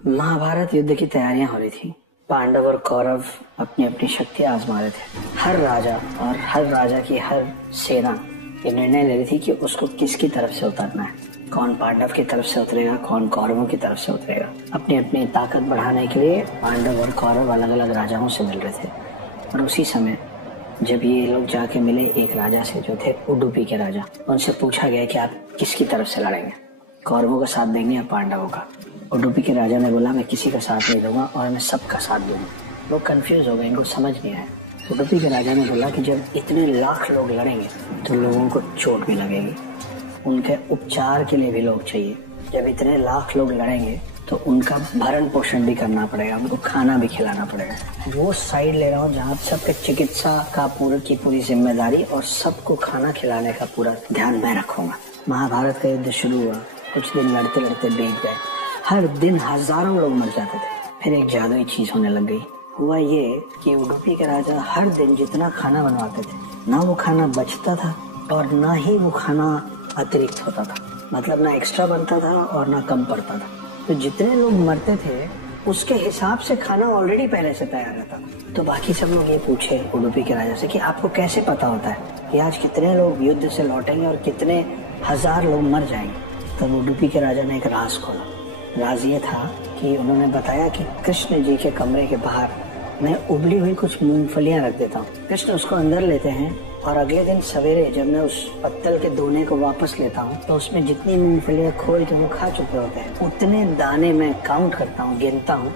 महाभारत युद्ध की तैयारियां हो रही थी। पांडव और कौरव अपनी अपनी शक्ति आजमा रहे थे। हर राजा और हर राजा की हर सेना ये निर्णय ले रही थी कि उसको किसकी तरफ से उतरना है। कौन पांडव की तरफ से उतरेगा, कौन कौरवों की तरफ से उतरेगा। अपनी अपनी ताकत बढ़ाने के लिए पांडव और कौरव अलग अलग राजाओं से मिल रहे थे। और उसी समय जब ये लोग जाके मिले एक राजा से जो थे उडुपी के राजा, उनसे पूछा गया कि आप किसकी तरफ से लड़ेंगे, कौरवों का साथ देंगे या पांडवों का। उडुपी के राजा ने बोला मैं किसी का साथ नहीं दूंगा और मैं सबका साथ दूंगा। लोग कंफ्यूज हो गए, इनको समझ नहीं आया। उडुपी के राजा ने बोला कि जब इतने लाख लोग लड़ेंगे तो लोगों को चोट भी लगेगी, उनके उपचार के लिए भी लोग चाहिए। जब इतने लाख लोग लड़ेंगे तो उनका भरण पोषण भी करना पड़ेगा, उनको खाना भी खिलाना पड़ेगा। वो साइड ले रहा हूँ जहाँ सबके चिकित्सा का पूरी जिम्मेदारी और सबको खाना खिलाने का पूरा ध्यान मैं रखूंगा। महाभारत का युद्ध शुरू हुआ। कुछ दिन लड़ते लड़ते बीत गए। हर दिन हजारों लोग मर जाते थे। फिर एक जादुई चीज होने लग गई। हुआ ये कि उडुपी के राजा हर दिन जितना खाना बनवाते थे, ना वो खाना बचता था और ना ही वो खाना अतिरिक्त होता था। मतलब ना एक्स्ट्रा बनता था और ना कम पड़ता था। तो जितने लोग मरते थे उसके हिसाब से खाना ऑलरेडी पहले से तैयार रहता था। तो बाकी सब लोग ये पूछे उडुपी के राजा से कि आपको कैसे पता होता है कि आज कितने लोग युद्ध से लौटेंगे और कितने हजार लोग मर जाएंगे। तब उडुपी के राजा ने एक राज खोला। राज ये था कि उन्होंने बताया कि कृष्ण जी के कमरे के बाहर मैं उबली हुई कुछ मूंगफलियां रख देता हूँ। कृष्ण उसको अंदर लेते हैं और अगले दिन सवेरे जब मैं उस पत्तल के दोने को वापस लेता हूँ तो उसमें जितनी मूंगफलियां खोल के वो खा चुके होते हैं उतने दाने मैं काउंट करता हूँ, गिनता हूँ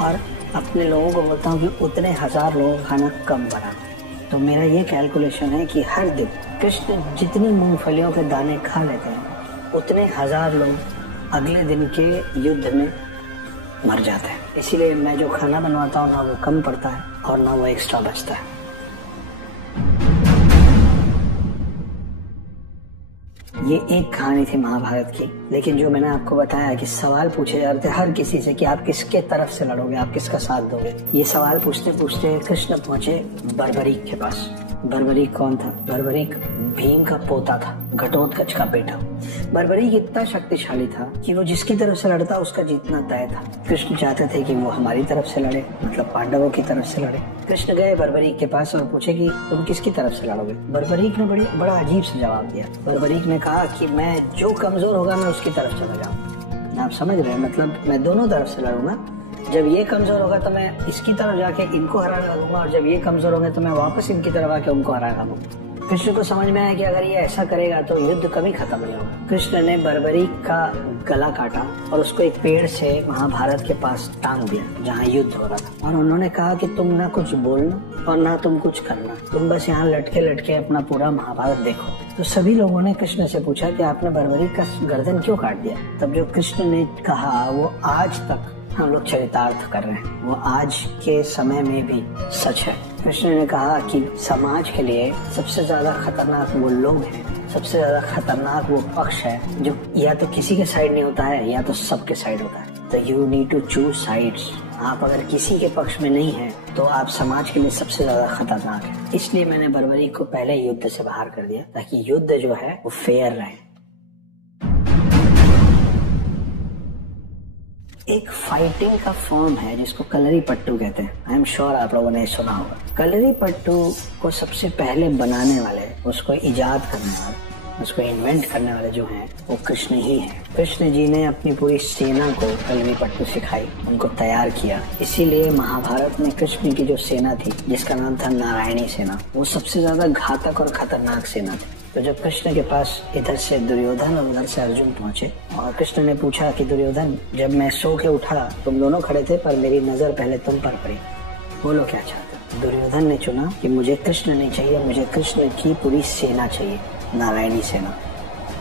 और अपने लोगों को बोलता हूँ कि उतने हजार लोगों का खाना कम बना। तो मेरा ये कैलकुलेशन है कि हर दिन कृष्ण जितनी मूंगफलियों के दाने खा लेते हैं उतने हजार लोग अगले दिन के युद्ध में मर जाते हैं। इसीलिए मैं जो खाना बनवाता हूँ ना वो कम पड़ता है और ना वो एक्स्ट्रा बचता है। ये एक कहानी थी महाभारत की। लेकिन जो मैंने आपको बताया कि सवाल पूछे जा रहे थे हर किसी से कि आप किसके तरफ से लड़ोगे, आप किसका साथ दोगे। ये सवाल पूछते पूछते कृष्ण पहुंचे बर्बरीक के पास। बर्बरीक कौन था? बर्बरीक भीम का पोता था, घटोत्कच का बेटा। बर्बरीक इतना शक्तिशाली था कि वो जिसकी तरफ से लड़ता उसका जीतना तय था। कृष्ण चाहते थे कि वो हमारी तरफ से लड़े, मतलब पांडवों की तरफ से लड़े। कृष्ण गए बर्बरीक के पास और पूछे कि तुम किसकी तरफ से लड़ोगे। बर्बरीक ने बड़ा अजीब से जवाब दिया। बर्बरीक ने कहा कि मैं जो कमजोर होगा मैं उसकी तरफ चला जाऊंगा। आप समझ रहे हैं, मतलब मैं दोनों तरफ से लड़ूंगा। जब ये कमजोर होगा तो मैं इसकी तरफ जाके इनको हरा डालूंगा और जब ये कमजोर होंगे तो मैं वापस इनकी तरफ आके उनको हरा डालूंगा। कृष्ण को समझ में आया कि अगर ये ऐसा करेगा तो युद्ध कभी खत्म नहीं होगा। कृष्ण ने बर्बरीक का गला काटा और उसको एक पेड़ से महाभारत के पास टांग दिया जहाँ युद्ध हो रहा था। और उन्होंने कहा कि तुम ना कुछ बोलना और ना तुम कुछ करना, तुम बस यहाँ लटके लटके अपना पूरा महाभारत देखो। तो सभी लोगों ने कृष्ण से पूछा कि आपने बर्बरीक का गर्दन क्यों काट दिया। तब जो कृष्ण ने कहा वो आज तक हम लोग चरितार्थ कर रहे हैं, वो आज के समय में भी सच है। कृष्ण ने कहा कि समाज के लिए सबसे ज्यादा खतरनाक वो लोग हैं, सबसे ज्यादा खतरनाक वो पक्ष है जो या तो किसी के साइड नहीं होता है या तो सबके साइड होता है। तो you need to choose sides. आप अगर किसी के पक्ष में नहीं है तो आप समाज के लिए सबसे ज्यादा खतरनाक है। इसलिए मैंने बर्बरीक को पहले युद्ध से बाहर कर दिया ताकि युद्ध जो है वो फेयर रहे। एक फाइटिंग का फॉर्म है जिसको कलरी पट्टू कहते हैं। आई एम श्योर आप लोगों ने सुना होगा। कलरी पट्टू को सबसे पहले बनाने वाले, उसको इजाद करने वाले, उसको इन्वेंट करने वाले जो हैं वो कृष्ण ही हैं। कृष्ण जी ने अपनी पूरी सेना को कलरी पट्टू सिखाई, उनको तैयार किया। इसीलिए महाभारत में कृष्ण की जो सेना थी जिसका नाम था नारायणी सेना, वो सबसे ज्यादा घातक और खतरनाक सेना थी। तो जब कृष्ण के पास इधर से दुर्योधन और उधर से अर्जुन पहुंचे और कृष्ण ने पूछा कि दुर्योधन जब मैं सो के उठा तुम दोनों खड़े थे पर मेरी नजर पहले तुम पर पड़ी, बोलो क्या चाहते। दुर्योधन ने चुना कि मुझे कृष्ण नहीं चाहिए, मुझे कृष्ण की पूरी सेना चाहिए, नारायणी सेना।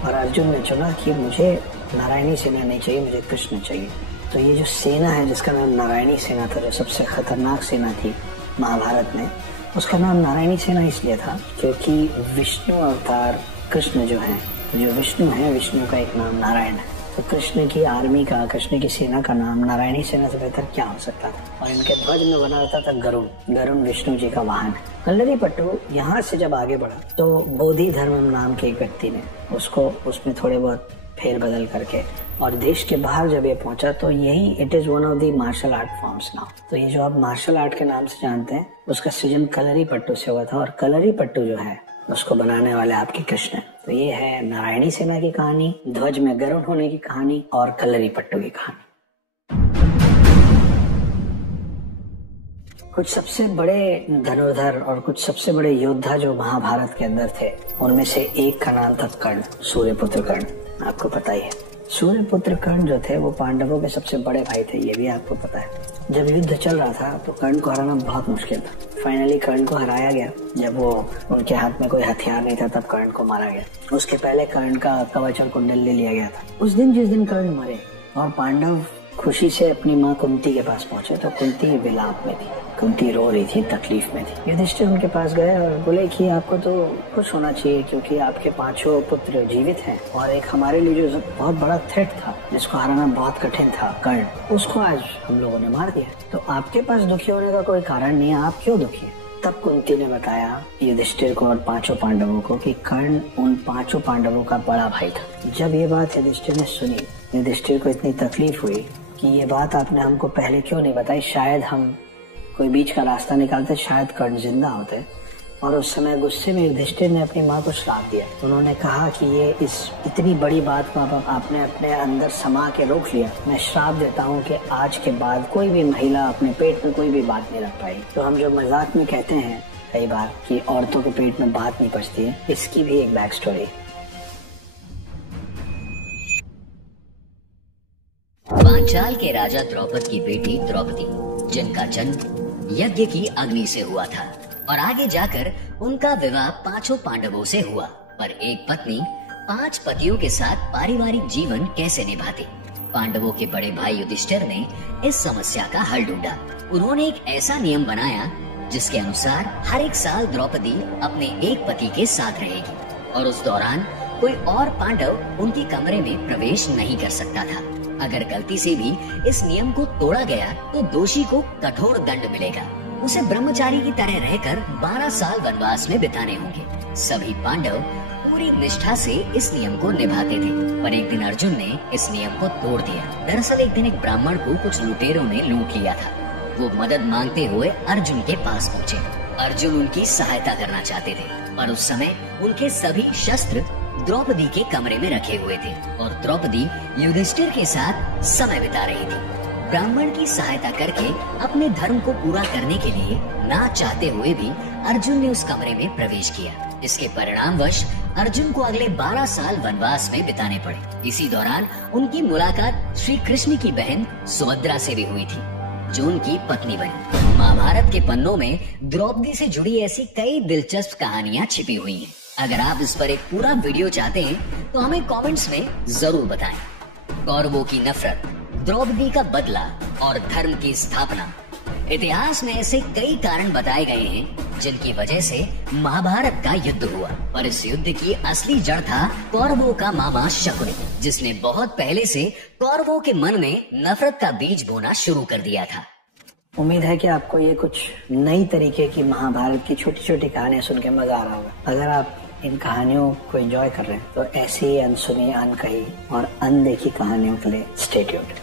और अर्जुन ने चुना कि मुझे नारायणी सेना नहीं चाहिए, मुझे कृष्ण चाहिए। तो ये जो सेना है जिसका नाम नारायणी सेना था, जो सबसे खतरनाक सेना थी महाभारत में, उसका नाम नारायणी सेना इसलिए था क्योंकि विष्णु अवतार कृष्ण जो है, जो विष्णु है, विष्णु का एक नाम नारायण है। तो कृष्ण की आर्मी का, कृष्ण की सेना का नाम नारायणी सेना से बेहतर क्या हो सकता था। और इनके ध्वज में बना रहता था गरुड़। गरुड़ विष्णु जी का वाहन है। कलरी पट्टू यहाँ से जब आगे बढ़ा तो बोधि धर्म नाम के एक व्यक्ति ने उसको उसमें थोड़े बहुत फेर बदल करके, और देश के बाहर जब ये पहुंचा तो यही it is one of the martial art forms now. तो ये जो आप मार्शल आर्ट के नाम से जानते हैं उसका सृजन कलरीपट्टू से हुआ था, और कलरीपट्टू जो है उसको बनाने वाले आपके कृष्ण। तो ये है नारायणी सेना की कहानी, ध्वज में गरुड़ होने की कहानी और कलरीपट्टू की कहानी। कुछ सबसे बड़े धनुर्धर और कुछ सबसे बड़े योद्धा जो महाभारत के अंदर थे उनमें से एक का नाम था कर्ण, सूर्यपुत्र कर्ण। आपको पता ही है सूर्यपुत्र कर्ण जो थे वो पांडवों के सबसे बड़े भाई थे, ये भी आपको पता है। जब युद्ध चल रहा था तो कर्ण को हराना बहुत मुश्किल था। फाइनली कर्ण को हराया गया। जब वो उनके हाथ में कोई हथियार नहीं था तब कर्ण को मारा गया। उसके पहले कर्ण का कवच और कुंडल ले लिया गया था। उस दिन जिस दिन कर्ण मरे और पांडव खुशी से अपनी माँ कुंती के पास पहुंचे तो कुंती विलाप में थी, कुंती रो रही थी, तकलीफ में थी। युधिष्ठिर उनके पास गए और बोले कि आपको तो खुश होना चाहिए क्योंकि आपके 5 पुत्र जीवित हैं, और एक हमारे लिए जो बहुत बड़ा थ्रेट था जिसको हराना बहुत कठिन था कर्ण, उसको आज हम लोगों ने मार दिया। तो आपके पास दुखी होने का कोई कारण नहीं है, आप क्यों दुखी हैं? तब कुंती ने बताया युधिष्ठिर को और 5 पांडवों को कि कर्ण उन 5 पांडवों का बड़ा भाई था। जब ये बात युधिष्ठिर ने सुनी, युधिष्ठिर को इतनी तकलीफ हुई कि ये बात आपने हमको पहले क्यों नहीं बताई, शायद हम कोई बीच का रास्ता निकालते, शायद कर्ण जिंदा होते। और उस समय गुस्से में युधिष्ठिर ने अपनी माँ को श्राप दिया। उन्होंने कहा कि ये इस इतनी बड़ी बात को आपने अपने अंदर समा के रोक लिया। मैं श्राप देता हूँ कि आज के बाद कोई भी महिला अपने पेट में कोई भी बात नहीं रख पाई। तो हम जो मजाक में कहते हैं कई बार कि औरतों के पेट में बात नहीं पचती है, इसकी भी एक बैक स्टोरी। पांचाल के राजा द्रौपद की बेटी द्रौपदी, जिनका जन्म यज्ञ की अग्नि से हुआ था और आगे जाकर उनका विवाह 5 पांडवों से हुआ। पर एक पत्नी 5 पतियों के साथ पारिवारिक जीवन कैसे निभाती? पांडवों के बड़े भाई युधिष्ठिर ने इस समस्या का हल ढूंढा। उन्होंने एक ऐसा नियम बनाया जिसके अनुसार हर एक साल द्रौपदी अपने एक पति के साथ रहेगी और उस दौरान कोई और पांडव उनके कमरे में प्रवेश नहीं कर सकता था। अगर गलती से भी इस नियम को तोड़ा गया तो दोषी को कठोर दंड मिलेगा। उसे ब्रह्मचारी की तरह रहकर 12 साल वनवास में बिताने होंगे। सभी पांडव पूरी निष्ठा से इस नियम को निभाते थे, पर एक दिन अर्जुन ने इस नियम को तोड़ दिया। दरअसल एक दिन एक ब्राह्मण को कुछ लुटेरों ने लूट लिया था। वो मदद मांगते हुए अर्जुन के पास पहुँचे। अर्जुन उनकी सहायता करना चाहते थे, पर उस समय उनके सभी शस्त्र द्रौपदी के कमरे में रखे हुए थे और द्रौपदी युधिष्ठिर के साथ समय बिता रही थी। ब्राह्मण की सहायता करके अपने धर्म को पूरा करने के लिए ना चाहते हुए भी अर्जुन ने उस कमरे में प्रवेश किया। इसके परिणामवश अर्जुन को अगले 12 साल वनवास में बिताने पड़े। इसी दौरान उनकी मुलाकात श्री कृष्ण की बहन सुभद्रा से भी हुई थी, जो उनकी पत्नी बनी। महाभारत के पन्नों में द्रौपदी से जुड़ी ऐसी कई दिलचस्प कहानियाँ छिपी हुई हैं। अगर आप इस पर एक पूरा वीडियो चाहते हैं तो हमें कमेंट्स में जरूर बताएं। कौरवों की नफरत, द्रौपदी का बदला और धर्म की स्थापना। इतिहास में ऐसे कई कारण बताए गए हैं जिनकी वजह से महाभारत का युद्ध हुआ, पर इस युद्ध की असली जड़ था कौरवों का मामा शकुनी, जिसने बहुत पहले से कौरवों के मन में नफरत का बीज बोना शुरू कर दिया था। उम्मीद है कि आपको ये कुछ नई तरीके की महाभारत की छोटी छोटी कहानियां सुन के मजा आ रहा होगा। अगर आप इन कहानियों को एंजॉय कर रहे हैं तो ऐसी अनसुनी, अनकही और अनदेखी कहानियों के लिए स्टे ट्यून्ड।